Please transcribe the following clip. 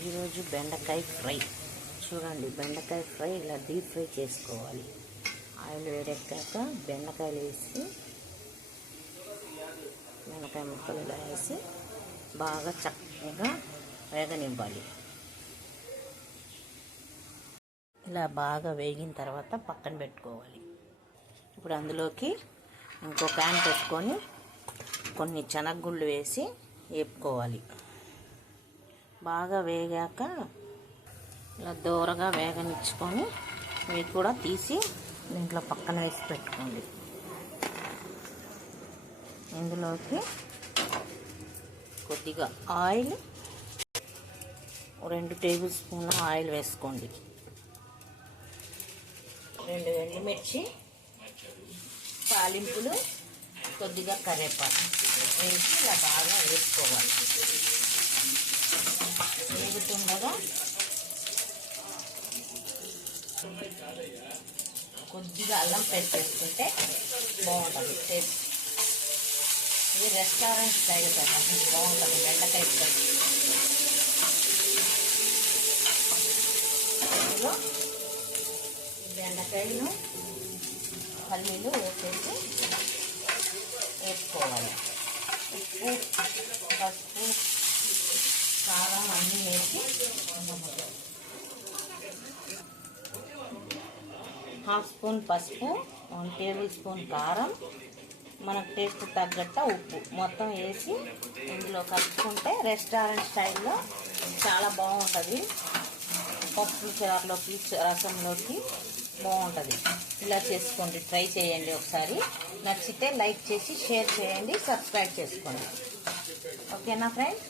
ఈరోజు బెండకాయ ఫ్రై చూడండి. బెండకాయ ఫ్రై ఇలా డీప్ ఫ్రై చేసుకోవాలి. ఆయిల్ వేడెక్కాక బెండకాయలు వేసి బెండకాయ ముక్కలు ఇలా వేసి బాగా చక్కగా వేగనివ్వాలి. ఇలా బాగా వేగిన తర్వాత పక్కన పెట్టుకోవాలి. ఇప్పుడు అందులోకి ఇంకో ప్యాన్ పెట్టుకొని కొన్ని శనగగుళ్ళు వేసి వేపుకోవాలి. బాగా వేగాక ఇలా దూరగా వేగనిచ్చుకొని ఇవి కూడా తీసి దీంట్లో పక్కన వేసి పెట్టుకోండి. ఇందులోకి కొద్దిగా ఆయిల్ 2 టేబుల్ స్పూన్ల ఆయిల్ వేసుకోండి. 2 ఎండుమిర్చి, తాలింపులు, కొద్దిగా కరివేపాకు వేసి ఇలా బాగా వేసుకోవాలి. వేగుతుండగా కొద్దిగా అల్లం పేస్ట్ వేసుకుంటే బాగుంటుంది టేస్ట్. ఇది రెస్టారెంట్ స్టైల్ కదా, బాగుంటుంది బెండకాయ ఫ్రై. ఇందులో బెండకాయలు పల్లీలు వేసేసి వేసుకోవాలి. ఉప్పు, పసుపు, కారం అన్నీ వేసి 1/2 స్పూన్ పసుపు, 1 టేబుల్ స్పూన్ కారం, మనకు టేస్ట్ తగ్గట్ట ఉప్పు మొత్తం వేసి ఇందులో కలుపుకుంటే రెస్టారెంట్ స్టైల్లో చాలా బాగుంటుంది. పప్పు చారులోకి, రసంలోకి బాగుంటుంది. ఇలా చేసుకోండి, ట్రై చేయండి ఒకసారి. నచ్చితే లైక్ చేసి షేర్ చేయండి, సబ్స్క్రైబ్ చేసుకోండి. ఓకేనా ఫ్రెండ్స్?